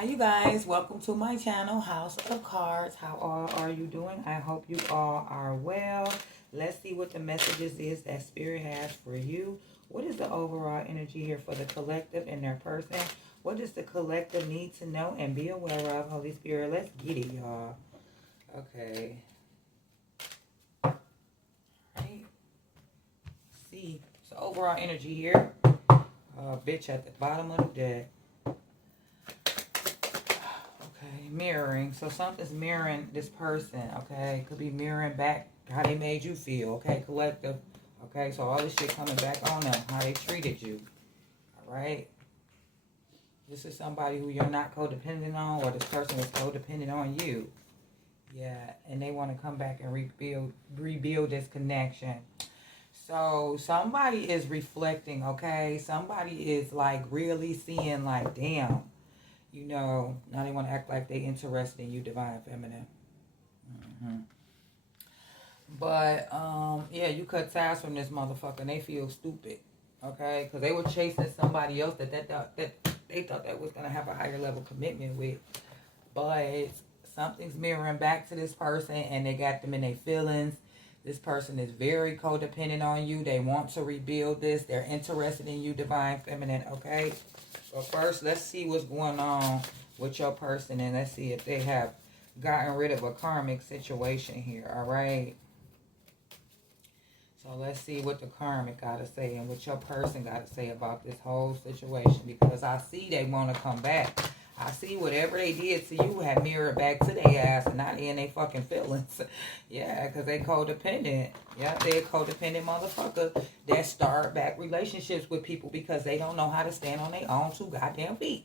Hi you guys, welcome to my channel, House of Cards. How all are you doing? I hope you all are well. Let's see what the messages is that Spirit has for you. What is the overall energy here for the collective and their person? What does the collective need to know and be aware of, Holy Spirit? Let's get it, y'all. Okay. Right. See, so overall energy here. Bitch at the bottom of the deck. Mirroring. So something's mirroring this person, okay? Could be mirroring back how they made you feel, okay? Collective, okay? So all this shit coming back on them, how they treated you, all right? This is somebody who you're not codependent on, or this person was codependent on you. Yeah, and they want to come back and rebuild this connection. So somebody is reflecting, okay? Somebody is like really seeing like, damn. You know, now they want to act like they interested in you, Divine Feminine. But, yeah, you cut ties from this motherfucker and they feel stupid, okay? Because they were chasing somebody else that they thought that was going to have a higher level commitment with. But something's mirroring back to this person and they got them in their feelings. This person is very codependent on you. They want to rebuild this. They're interested in you, Divine Feminine, okay? But first, let's see what's going on with your person. And let's see if they have gotten rid of a karmic situation here, all right? So let's see what the karmic got to say and what your person got to say about this whole situation. Because I see they want to come back. I see whatever they did to you had mirrored back to their ass and not in their fucking feelings. Yeah, because they codependent. Yeah, they're a codependent motherfucker that start back relationships with people because they don't know how to stand on their own two goddamn feet.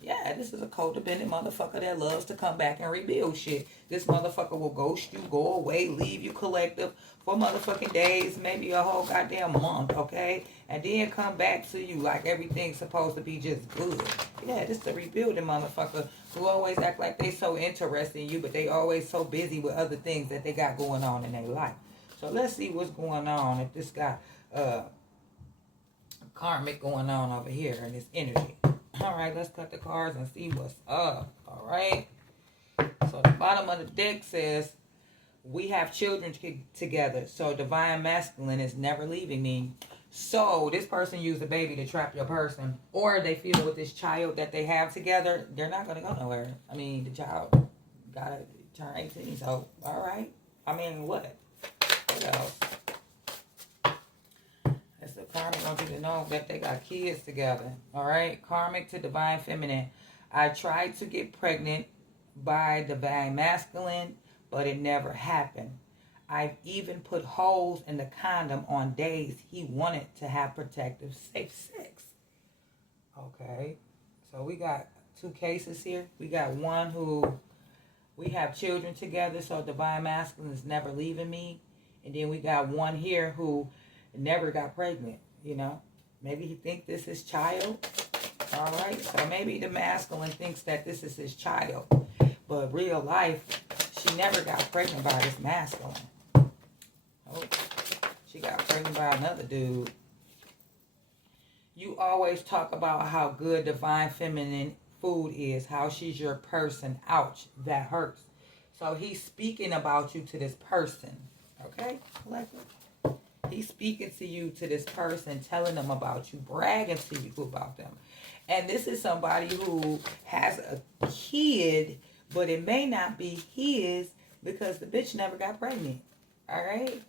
Yeah, this is a codependent motherfucker that loves to come back and rebuild shit. This motherfucker will ghost you, go away, leave you collective for motherfucking days, maybe a whole goddamn month, okay? And then come back to you like everything's supposed to be just good. Yeah, this is a rebuilding motherfucker who always act like they so interested in you, but they always so busy with other things that they got going on in their life. So let's see what's going on if this got karmic going on over here in this energy. All right, let's cut the cards and see what's up. All right. So the bottom of the deck says, we have children together. So divine masculine is never leaving me. So this person used a baby to trap your person. Or they feel with this child that they have together, they're not going to go nowhere. I mean, the child got to turn 18. So, all right. I mean, what? What else? That's the karmic. I want you to know that they got kids together. All right. Karmic to divine feminine. I tried to get pregnant by divine masculine, but it never happened. I've even put holes in the condom on days he wanted to have protective safe sex. Okay. So we got two cases here. We got one who we have children together, so divine masculine is never leaving me. And then we got one here who never got pregnant, you know. Maybe he thinks this is child. All right. So maybe the masculine thinks that this is his child. But real life, she never got pregnant by this masculine. Oh, she got pregnant by another dude. You always talk about how good divine feminine food is, how she's your person. Ouch, that hurts. So he's speaking about you to this person. Okay, collective. He's speaking to you, to this person, telling them about you, bragging to you about them. And this is somebody who has a kid, but it may not be his because the bitch never got pregnant. All right?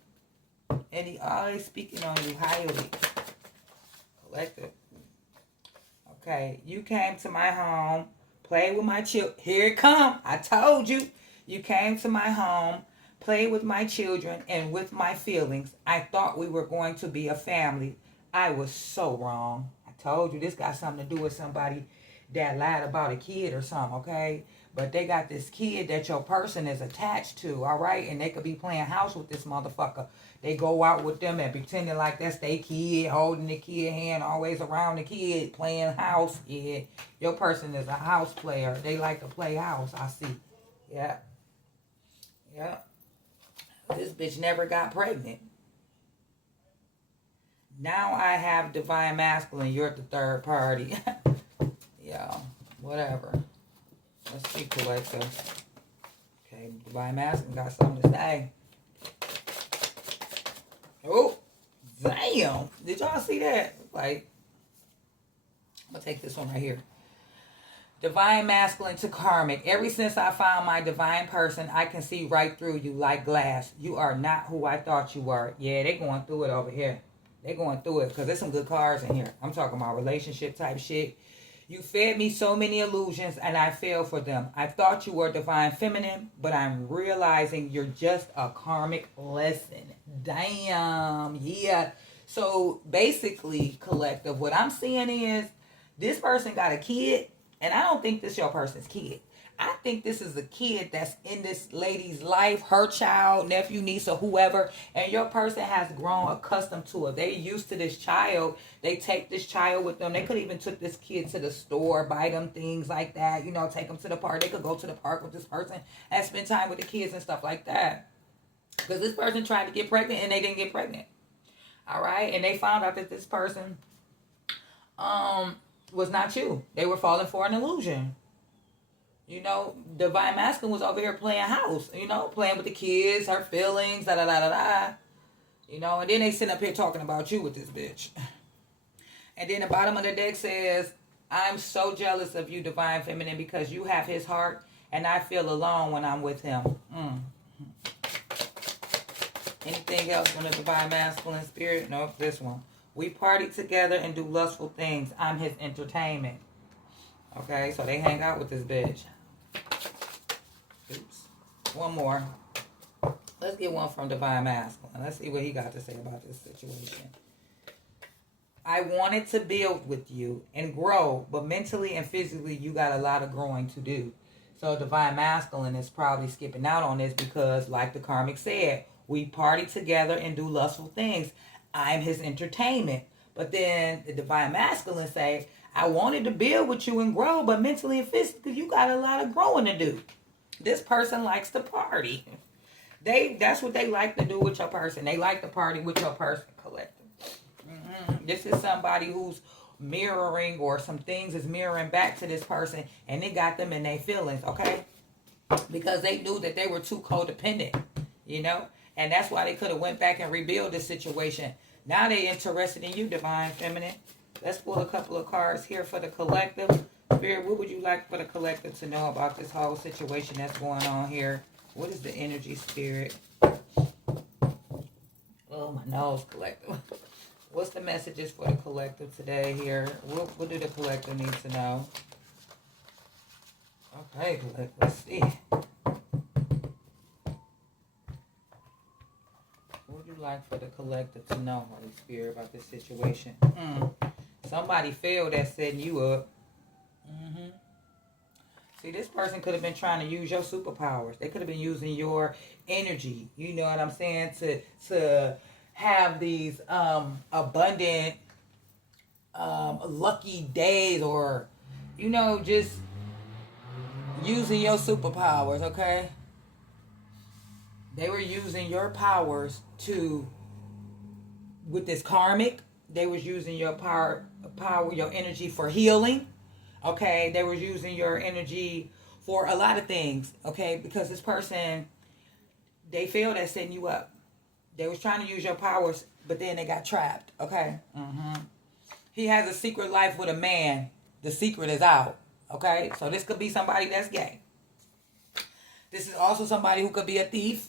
And he always speaking on you highly. Collective. Okay, you came to my home, played with my children. Here it come. I told you. You came to my home, played with my children and with my feelings. I thought we were going to be a family. I was so wrong. I told you this got something to do with somebody that lied about a kid or something, okay? But they got this kid that your person is attached to, all right? And they could be playing house with this motherfucker. They go out with them and pretending like that's their kid, holding the kid hand, always around the kid, playing house. Yeah, your person is a house player. They like to play house, I see. Yeah. Yeah. This bitch never got pregnant. Now I have divine masculine. You're the third party. Yeah, whatever. Let's see, collector. Okay, Divine Masculine got something to say. Oh, damn. Did y'all see that? Like, I'm going to take this one right here. Divine Masculine to karmic. Ever since I found my divine person, I can see right through you like glass. You are not who I thought you were. Yeah, they going through it over here. They going through it because there's some good cards in here. I'm talking about relationship type shit. You fed me so many illusions and I fell for them. I thought you were divine feminine, but I'm realizing you're just a karmic lesson. Damn. Yeah. So basically, collective, what I'm seeing is this person got a kid, and I don't think this your person's kid. I think this is a kid that's in this lady's life, her child, nephew, niece, or whoever, and your person has grown accustomed to it. They used to this child. They take this child with them. They could even took this kid to the store, buy them things like that, you know, take them to the park. They could go to the park with this person and spend time with the kids and stuff like that. Because this person tried to get pregnant and they didn't get pregnant. All right? And they found out that this person was not you. They were falling for an illusion. You know, Divine Masculine was over here playing house, you know, playing with the kids, her feelings, da-da-da-da-da. You know, and then they sit up here talking about you with this bitch. And then the bottom of the deck says, I'm so jealous of you, Divine Feminine, because you have his heart, and I feel alone when I'm with him. Anything else from the Divine Masculine spirit? Nope, this one. We party together and do lustful things. I'm his entertainment. Okay, so they hang out with this bitch. Oops. One more. Let's get one from Divine Masculine. Let's see what he got to say about this situation. I wanted to build with you and grow, but mentally and physically, you got a lot of growing to do. So Divine Masculine is probably skipping out on this because, like the karmic said, we party together and do lustful things. I'm his entertainment. But then the Divine Masculine say, I wanted to build with you and grow, but mentally and physically, you got a lot of growing to do. This person likes to party. That's what they like to do with your person. They like to party with your person, collective. This is somebody who's mirroring, or some things is mirroring back to this person, and they got them in their feelings, okay? Because they knew that they were too codependent, you know? And that's why they could have went back and rebuilt this situation. Now they're interested in you, Divine Feminine. Let's pull a couple of cards here for the collective. Spirit, what would you like for the collective to know about this whole situation that's going on here? What is the energy, Spirit? Oh, my nose, collective. What's the messages for the collective today here? What do the collective need to know? Okay, collective, let's see. What would you like for the collective to know, Holy Spirit, about this situation? Somebody failed at setting you up. See, this person could have been trying to use your superpowers. They could have been using your energy. You know what I'm saying? To have these abundant, lucky days, or, you know, just using your superpowers, okay? They were using your powers with this karmic. They was using your power, your energy for healing. Okay, they were using your energy for a lot of things. Okay, because this person, they failed at setting you up. They was trying to use your powers, but then they got trapped. Okay. He has a secret life with a man. The secret is out. Okay, so this could be somebody that's gay. This is also somebody who could be a thief.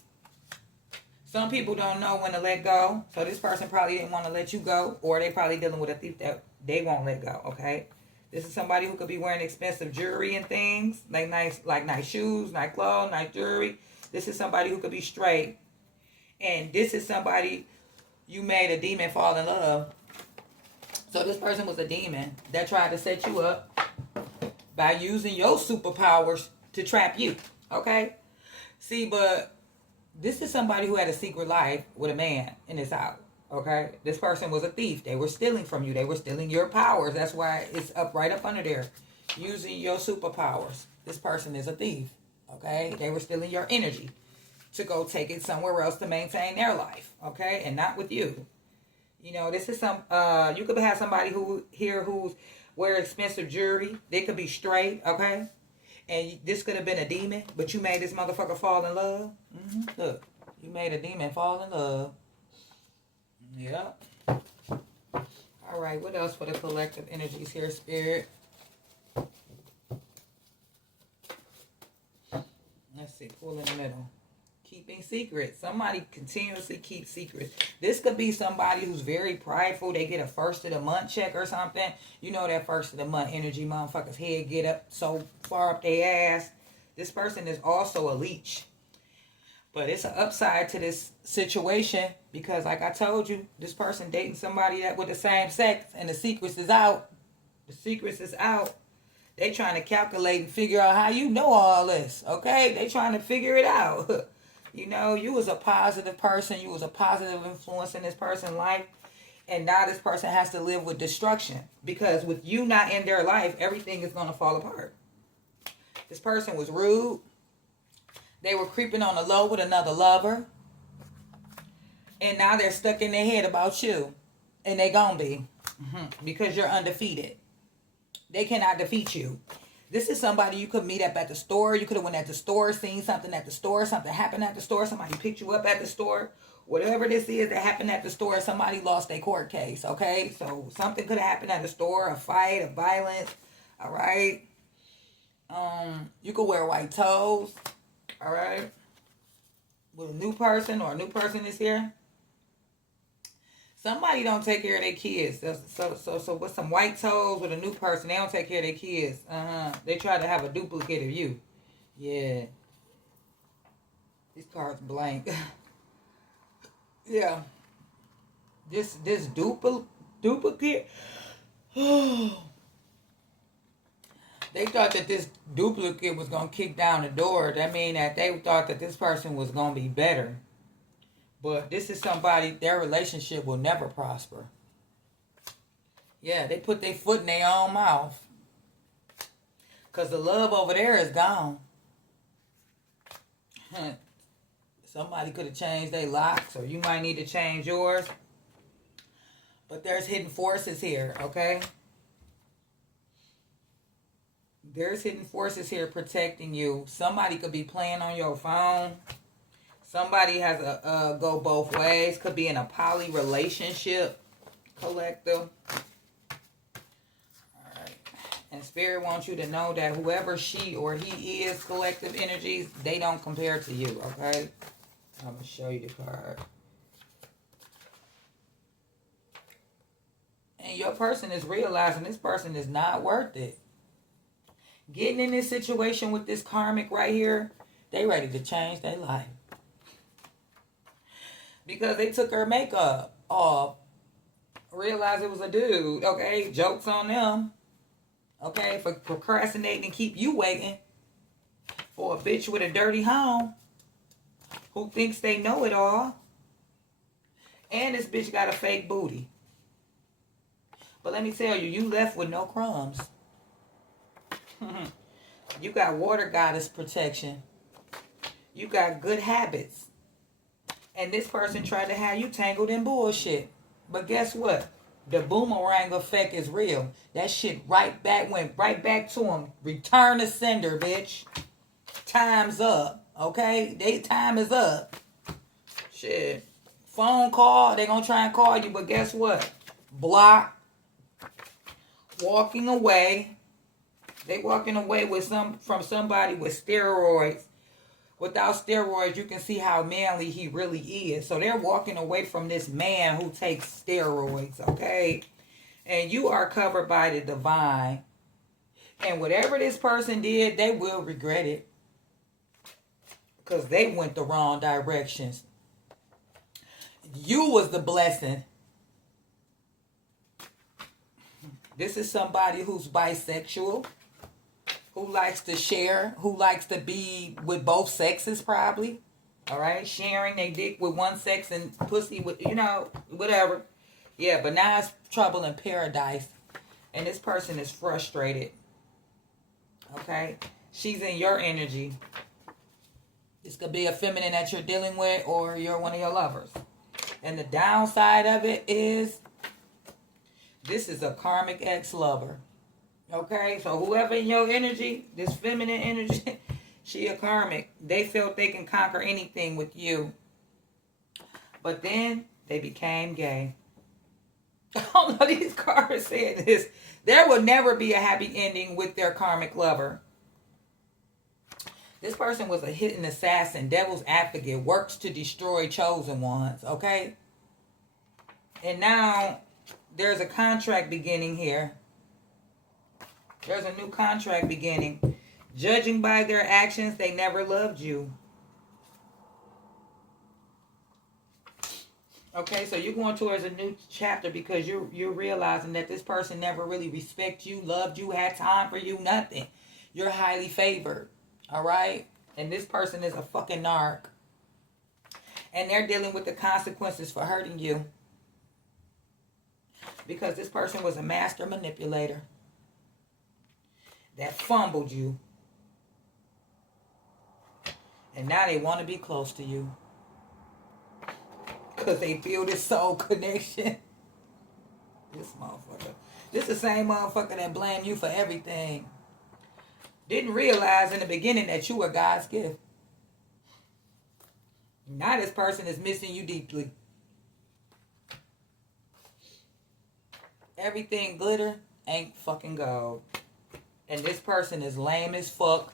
Some people don't know when to let go. So this person probably didn't want to let you go. Or they probably dealing with a thief that they won't let go. Okay. This is somebody who could be wearing expensive jewelry and things. Like nice shoes, nice clothes, nice jewelry. This is somebody who could be straight. And this is somebody you made a demon fall in love. So this person was a demon that tried to set you up by using your superpowers to trap you. Okay. See, but this is somebody who had a secret life with a man in this house, okay? This person was a thief. They were stealing from you. They were stealing your powers. That's why it's right up under there. Using your superpowers. This person is a thief, okay? They were stealing your energy to go take it somewhere else to maintain their life, okay? And not with you. You know, this is you could have somebody who's wear expensive jewelry. They could be straight, okay? And this could have been a demon, but you made this motherfucker fall in love. Look, you made a demon fall in love. Yep. All right, what else for the collective energies here, Spirit? Let's see, pull in the middle. Keeping secrets. Somebody continuously keeps secrets. This could be somebody who's very prideful. They get a first of the month check or something. You know that first of the month energy, motherfuckers' head get up so far up their ass. This person is also a leech. But it's an upside to this situation because, like I told you, this person dating somebody that with the same sex and the secrets is out. The secrets is out. They trying to calculate and figure out how you know all this, okay? They trying to figure it out. You know, you was a positive person. You was a positive influence in this person's life. And now this person has to live with destruction. Because with you not in their life, everything is going to fall apart. This person was rude. They were creeping on the low with another lover. And now they're stuck in their head about you. And they gonna be. Because you're undefeated. They cannot defeat you. This is somebody you could meet up at the store. You could have went at the store, seen something at the store. Something happened at the store. Somebody picked you up at the store. Whatever this is that happened at the store, somebody lost their court case, okay? So something could have happened at the store. A fight, a violence, all right? You could wear white toes, all right? With a new person or a new person is here. Somebody don't take care of their kids. So with some white toes with a new person, they don't take care of their kids. They try to have a duplicate of you. Yeah. These cards blank. Yeah. This duplicate. They thought that this duplicate was going to kick down the door. That means that they thought that this person was going to be better. But this is somebody, their relationship will never prosper. Yeah, they put their foot in their own mouth. Because the love over there is gone. Somebody could have changed their locks, or you might need to change yours. But there's hidden forces here, okay? There's hidden forces here protecting you. Somebody could be playing on your phone. Somebody has a go both ways. Could be in a poly relationship, collective. All right. And Spirit wants you to know that whoever she or he is, collective energies, they don't compare to you, okay? I'm going to show you the card. And your person is realizing this person is not worth it. Getting in this situation with this karmic right here, they ready to change their life. Because they took her makeup off. Realized it was a dude. Okay, jokes on them. Okay, for procrastinating and keep you waiting. For a bitch with a dirty home. Who thinks they know it all. And this bitch got a fake booty. But let me tell you, you left with no crumbs. You got water goddess protection. You got good habits. And this person tried to have you tangled in bullshit. But guess what? The boomerang effect is real. That shit went right back to him. Return to sender, bitch. Time's up. Okay? Time is up. Shit. Phone call. They gonna try and call you, but guess what? Block. Walking away. They walking away from somebody with steroids. Without steroids, you can see how manly he really is. So they're walking away from this man who takes steroids, okay? And you are covered by the divine. And whatever this person did, they will regret it. Because they went the wrong directions. You was the blessing. This is somebody who's bisexual. Who likes to share, who likes to be with both sexes probably. All right? Sharing their dick with one sex and pussy with, whatever. Yeah, but now it's trouble in paradise. And this person is frustrated. Okay? She's in your energy. This could be a feminine that you're dealing with or you're one of your lovers. And the downside of it is this is a karmic ex-lover. Okay, so whoever in your energy, this feminine energy, she a karmic. They felt they can conquer anything with you. But then they became gay. Oh no, these cards saying this. There will never be a happy ending with their karmic lover. This person was a hidden assassin, devil's advocate, works to destroy chosen ones, okay? And now there's a contract beginning here. There's a new contract beginning. Judging by their actions, they never loved you. Okay, so you're going towards a new chapter because you're realizing that this person never really respected you, loved you, had time for you, nothing. You're highly favored, all right? And this person is a fucking narc. And they're dealing with the consequences for hurting you. Because this person was a master manipulator that fumbled you. And now they want to be close to you. Because they feel this soul connection. This motherfucker. This is the same motherfucker that blamed you for everything. Didn't realize in the beginning that you were God's gift. Now this person is missing you deeply. Everything glitter ain't fucking gold. And this person is lame as fuck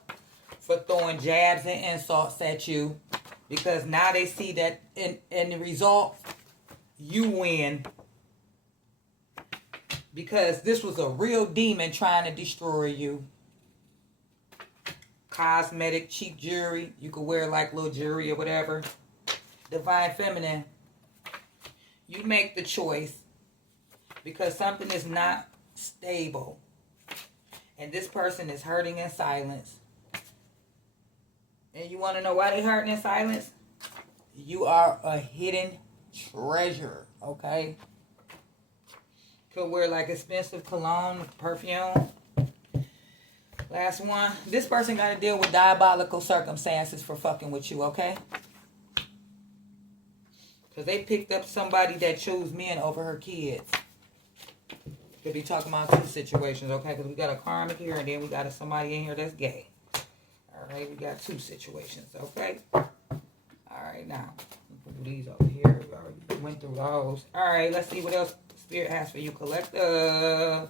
for throwing jabs and insults at you. Because now they see that in the result, you win. Because this was a real demon trying to destroy you. Cosmetic, cheap jewelry. You could wear like little jewelry or whatever. Divine feminine. You make the choice. Because something is not stable. And this person is hurting in silence. And you want to know why they hurting in silence? You are a hidden treasure, okay? Could wear like expensive cologne, perfume. Last one. This person got to deal with diabolical circumstances for fucking with you, okay? Because they picked up somebody that chose men over her kids. Could be talking about two situations, okay? Because we got a karmic here and then we got somebody in here that's gay. Alright, we got two situations, okay? Alright, now, put these over here. We already went through those. Alright, let's see what else Spirit has for you, collective.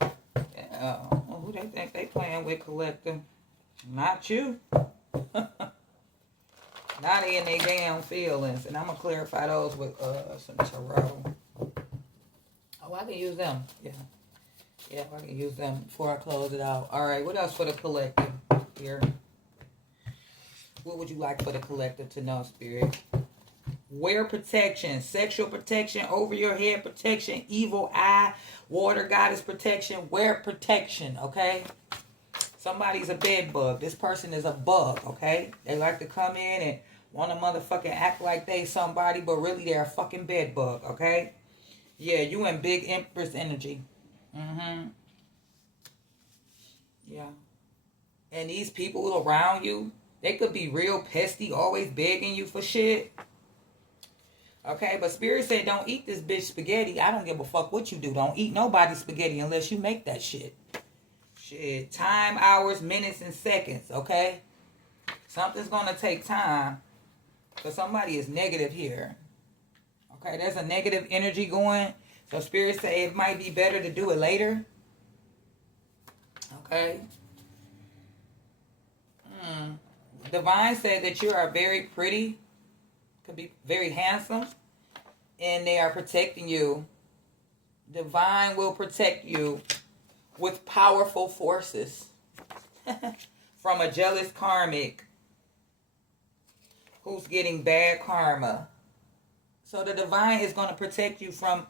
Yeah, who they think they playing with, collective? Not you. Now they in their damn feelings. And I'm going to clarify those with some tarot. Oh, I can use them. Yeah. Yeah, I can use them before I close it out. Alright, what else for the collective? Here. What would you like for the collective to know, Spirit? Wear protection, sexual protection, over your head protection, evil eye, water goddess protection, wear protection, okay? Somebody's a bed bug. This person is a bug, okay? They like to come in and want to motherfucking act like they somebody, but really they're a fucking bed bug, okay? Yeah, you in big Empress energy. Mm-hmm. Yeah. And these people around you, they could be real pesty, always begging you for shit. Okay, but Spirit said, don't eat this bitch spaghetti. I don't give a fuck what you do. Don't eat nobody's spaghetti unless you make that shit. Shit. Time, hours, minutes, and seconds, okay? Something's going to take time. Because somebody is negative here. Okay, there's a negative energy going. So Spirit said it might be better to do it later. Okay. Divine said that you are very pretty, could be very handsome, and they are protecting you. Divine will protect you with powerful forces from a jealous karmic who's getting bad karma. So the divine is going to protect you from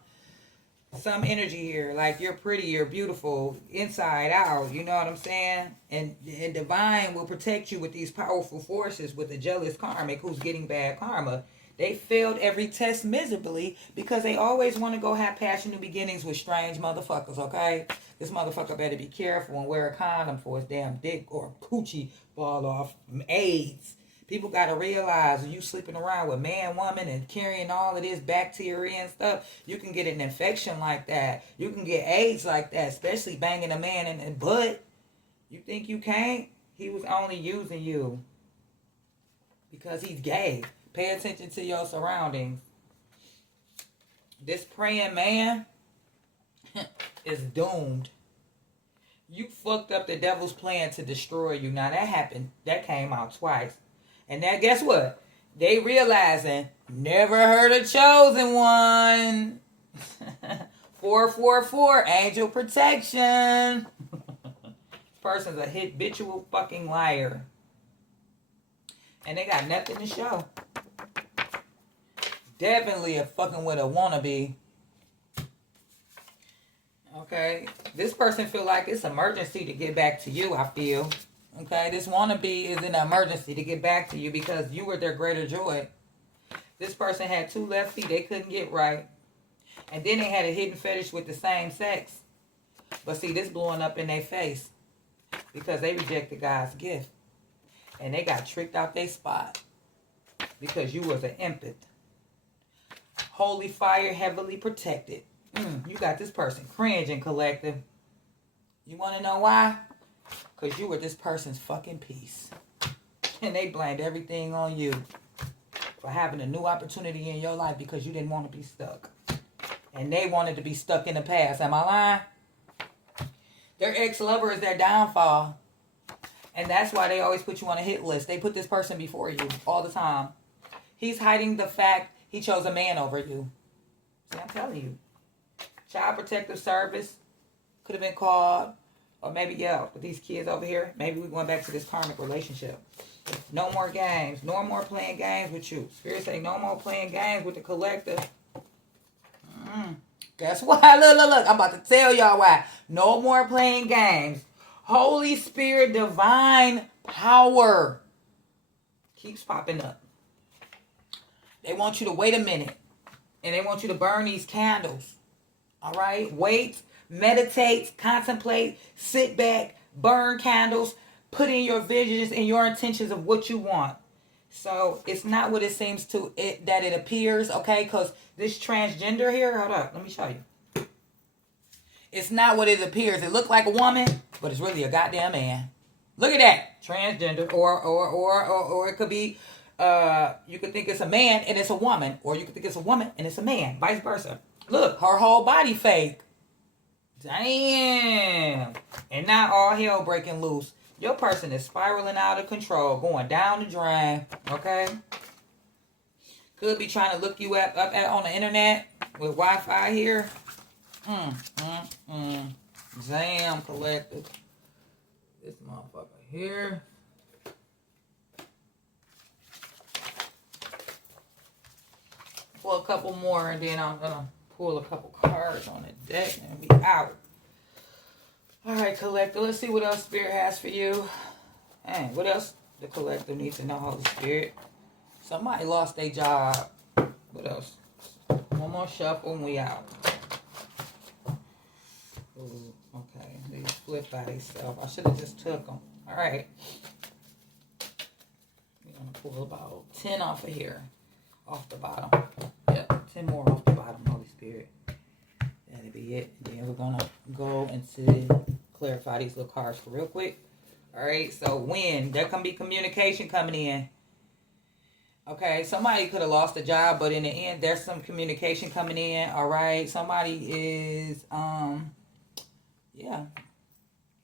some energy here, like you're pretty, you're beautiful, inside out, you know what I'm saying? And divine will protect you with these powerful forces with a jealous karmic who's getting bad karma. They failed every test miserably because they always want to go have passionate beginnings with strange motherfuckers, okay? This motherfucker better be careful and wear a condom for his damn dick or coochie fall off from AIDS. People got to realize you sleeping around with man, woman, and carrying all of this bacteria and stuff, you can get an infection like that. You can get AIDS like that, especially banging a man in the butt. You think you can't? He was only using you because he's gay. Pay attention to your surroundings. This praying man is doomed. You fucked up the devil's plan to destroy you. Now that happened. That came out twice. And now guess what? They realizing, never heard of chosen one. 444, angel protection. This person's a habitual fucking liar. And they got nothing to show. Definitely a fucking with a wannabe. Okay, this person feel like it's emergency to get back to you, I feel. Okay, this wannabe is an emergency to get back to you because you were their greater joy. This person had 2 left feet they couldn't get right. And then they had a hidden fetish with the same sex. But see, this blowing up in their face because they rejected God's gift. And they got tricked out their spot because you was an empath. Holy fire, heavily protected. You got this person cringing, collective. You want to know why? Because you were this person's fucking peace. And they blamed everything on you for having a new opportunity in your life because you didn't want to be stuck. And they wanted to be stuck in the past. Am I lying? Their ex-lover is their downfall. And that's why they always put you on a hit list. They put this person before you all the time. He's hiding the fact he chose a man over you. See, I'm telling you. Child Protective Service could have been called. Or maybe, yeah, with these kids over here, maybe we're going back to this karmic relationship. No more games. No more playing games with you. Spirit say no more playing games with the collective. That's why. Look. I'm about to tell y'all why. No more playing games. Holy Spirit, divine power keeps popping up. They want you to wait a minute. And they want you to burn these candles. All right? Wait, meditate, contemplate, sit back, burn candles, put in your visions and your intentions of what you want. So it's not what it seems to it that it appears, okay? Because this transgender here, hold up, let me show you. It's not what it appears. It looks like a woman, but it's really a goddamn man. Look at that. Transgender. Or it could be, you could think it's a man and it's a woman. Or you could think it's a woman and it's a man. Vice versa. Look, her whole body fake. Damn. And now all hell breaking loose. Your person is spiraling out of control, going down the drain. Okay? Could be trying to look you up on the internet with Wi-Fi here. Damn, collective. This motherfucker here. Pull a couple more and then I'm gonna pull a couple cards on the deck and be out. Alright, collector, let's see what else Spirit has for you. And what else the collector needs to know, Holy Spirit? Somebody lost their job. What else? One more shuffle and we out. Ooh, okay, these flip by themselves. I should have just took them. Alright. We're gonna pull about 10 off of here. Off the bottom. Yep, 10 more off the bottom, Holy Spirit. That'll be it. Then we're gonna go into clarify these little cards for real quick. Alright, so when there can be communication coming in. Okay, somebody could have lost a job, but in the end there's some communication coming in. Alright, somebody is yeah.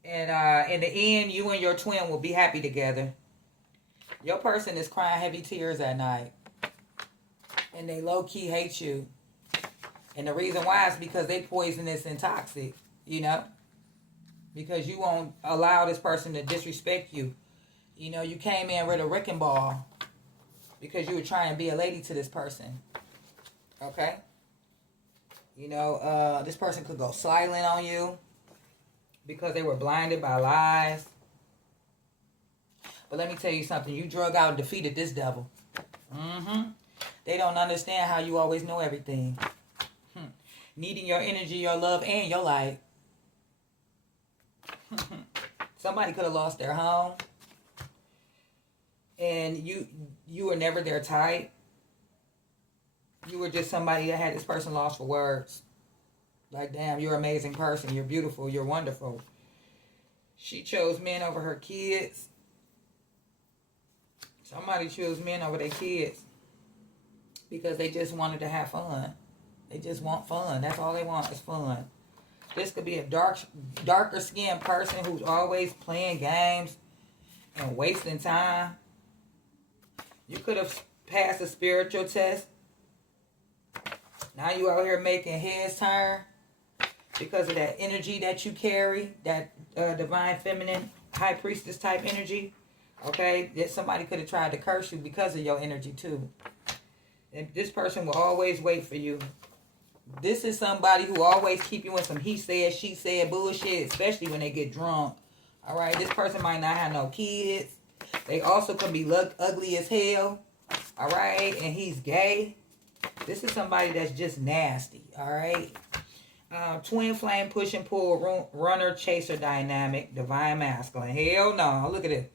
And in the end, you and your twin will be happy together. Your person is crying heavy tears at night. And they low-key hate you. And the reason why is because they poisonous and toxic, you know? Because you won't allow this person to disrespect you. You know, you came in with a wrecking ball because you were trying to be a lady to this person. Okay? You know, this person could go silent on you because they were blinded by lies. But let me tell you something. You drug out and defeated this devil. They don't understand how you always know everything. Needing your energy, your love, and your light. Somebody could have lost their home. and you were never their type. You were just somebody that had this person lost for words. Like, damn, you're an amazing person. You're beautiful. You're wonderful. She chose men over her kids. Somebody chose men over their kids because they just wanted to have fun. They just want fun. That's all they want is fun. This could be a darker skinned person who's always playing games and wasting time. You could have passed a spiritual test. Now you out here making heads turn because of that energy that you carry, that divine feminine high priestess type energy. Okay, that somebody could have tried to curse you because of your energy too. And this person will always wait for you. This is somebody who always keep you in some he said, she said bullshit, especially when they get drunk. All right, this person might not have no kids. They also can be ugly as hell. All right, and he's gay. This is somebody that's just nasty. All right. Twin flame, push and pull, runner, chaser dynamic, divine masculine. Hell no. Look at it.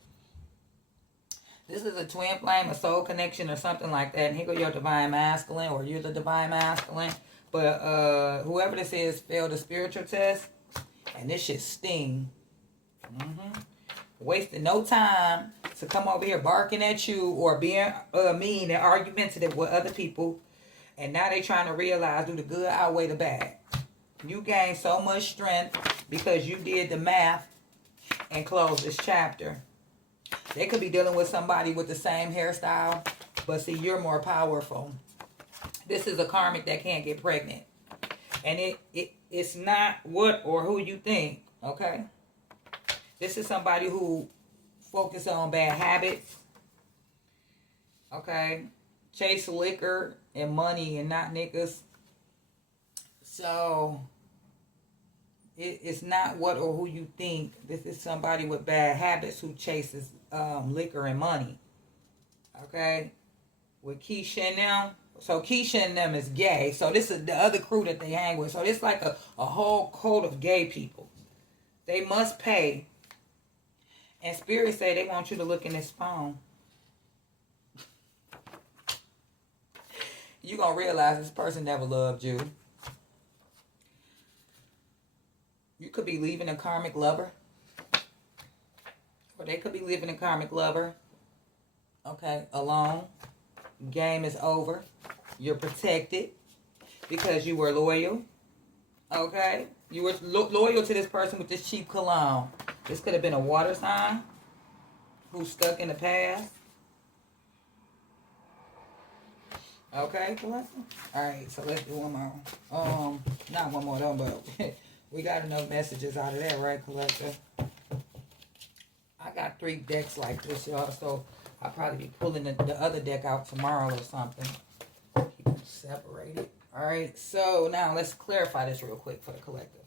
This is a twin flame, a soul connection, or something like that. And here go your divine masculine, or you're the divine masculine. But whoever this is failed a spiritual test, and this shit sting. Wasting no time to come over here barking at you or being mean and argumentative with other people. And now they trying to realize, do the good outweigh the bad? You gained so much strength because you did the math and closed this chapter. They could be dealing with somebody with the same hairstyle, but see, you're more powerful. This is a karmic that can't get pregnant. And it's not what or who you think, okay? This is somebody who focuses on bad habits, okay? Chase liquor and money and not niggas. So, it's not what or who you think. This is somebody with bad habits who chases liquor and money. Okay? With Keisha and them. So, Keisha and them is gay. So, this is the other crew that they hang with. So, it's like a whole cult of gay people. They must pay. And Spirit say they want you to look in this phone. You're going to realize this person never loved you. You could be leaving a karmic lover. Or they could be leaving a karmic lover. Okay, alone. Game is over. You're protected. Because you were loyal. Okay? You were loyal to this person with this cheap cologne. This could have been a water sign. Who's stuck in the past. Okay, collector? Alright, so let's do one more. Not one more though, but we got enough messages out of that, right, collector? I got 3 decks like this, y'all, so I'll probably be pulling the other deck out tomorrow or something. Keep them separated. Alright, so now let's clarify this real quick for the collector.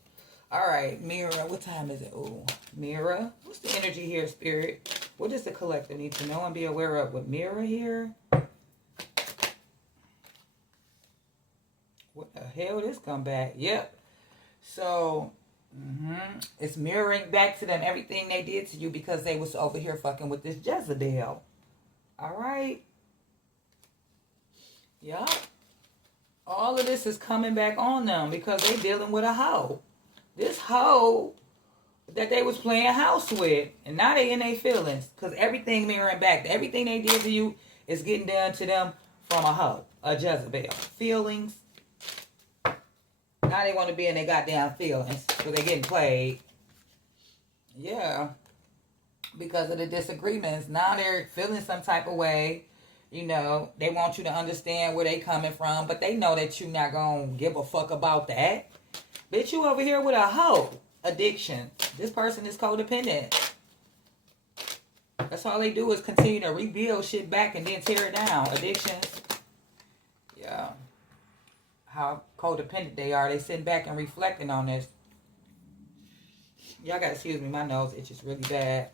Alright, Mira, what time is it? Oh, Mira, what's the energy here, Spirit? What does the collector need to know and be aware of with Mira here? What the hell this come back? Yep. So, it's mirroring back to them everything they did to you because they was over here fucking with this Jezebel. Alright? Yup. All of this is coming back on them because they dealing with a hoe. This hoe that they was playing house with. And now they in their feelings. Because everything mirroring back. Everything they did to you is getting done to them from a hoe. A Jezebel. Feelings. Now they want to be in their goddamn feelings. So they're getting played. Yeah. Because of the disagreements. Now they're feeling some type of way. You know, they want you to understand where they coming from. But they know that you're not going to give a fuck about that. Bitch, you over here with a hoe. Addiction. This person is codependent. That's all they do is continue to rebuild shit back and then tear it down. Addiction. Yeah. How codependent they are. They sitting back and reflecting on this. Y'all gotta excuse me. My nose itches really bad.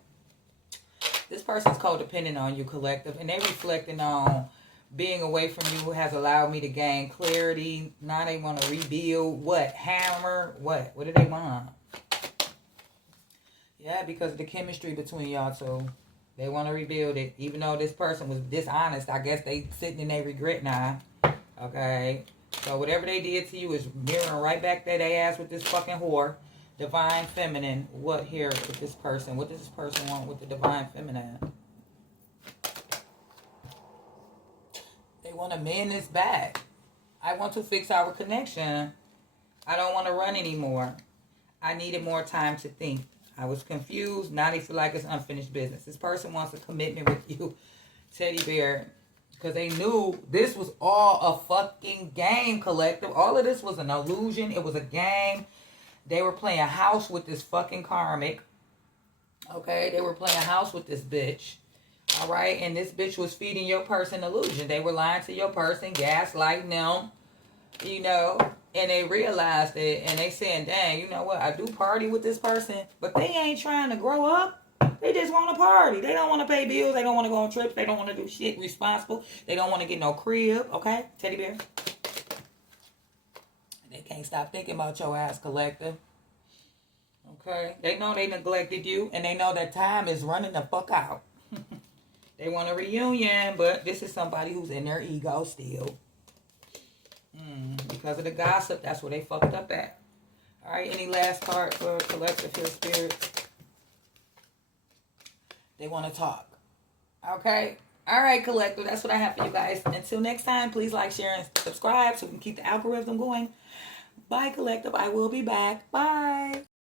This person's codependent on you, collective. And they reflecting on being away from you has allowed me to gain clarity. Now they want to rebuild. What? Hammer? What? What do they want? Yeah, because of the chemistry between y'all two. They want to rebuild it. Even though this person was dishonest, I guess they sitting in their regret now. Okay? So whatever they did to you is mirroring right back there they ass with this fucking whore. Divine feminine. What here with this person? What does this person want with the divine feminine? They want to mend this back. I want to fix our connection. I don't want to run anymore. I needed more time to think. I was confused. Now they feel like it's unfinished business. This person wants a commitment with you, teddy bear, because they knew this was all a fucking game, collective. All of this was an illusion. It was a game. They were playing house with this fucking karmic. Okay? They were playing house with this bitch. All right? And this bitch was feeding your person illusion. They were lying to your person, gaslighting them, you know. And they realized it, and they saying, dang, you know what, I do party with this person, but they ain't trying to grow up. They just want to party. They don't want to pay bills. They don't want to go on trips. They don't want to do shit responsible. They don't want to get no crib, okay, teddy bear? They can't stop thinking about your ass, collective. Okay? They know they neglected you, and they know that time is running the fuck out. They want a reunion, but this is somebody who's in their ego still. Because of the gossip, that's where they fucked up at. Alright, any last card for collective here, spirit? They want to talk. Okay? Alright, collective, that's what I have for you guys. Until next time, please like, share, and subscribe so we can keep the algorithm going. Bye, collective. I will be back. Bye.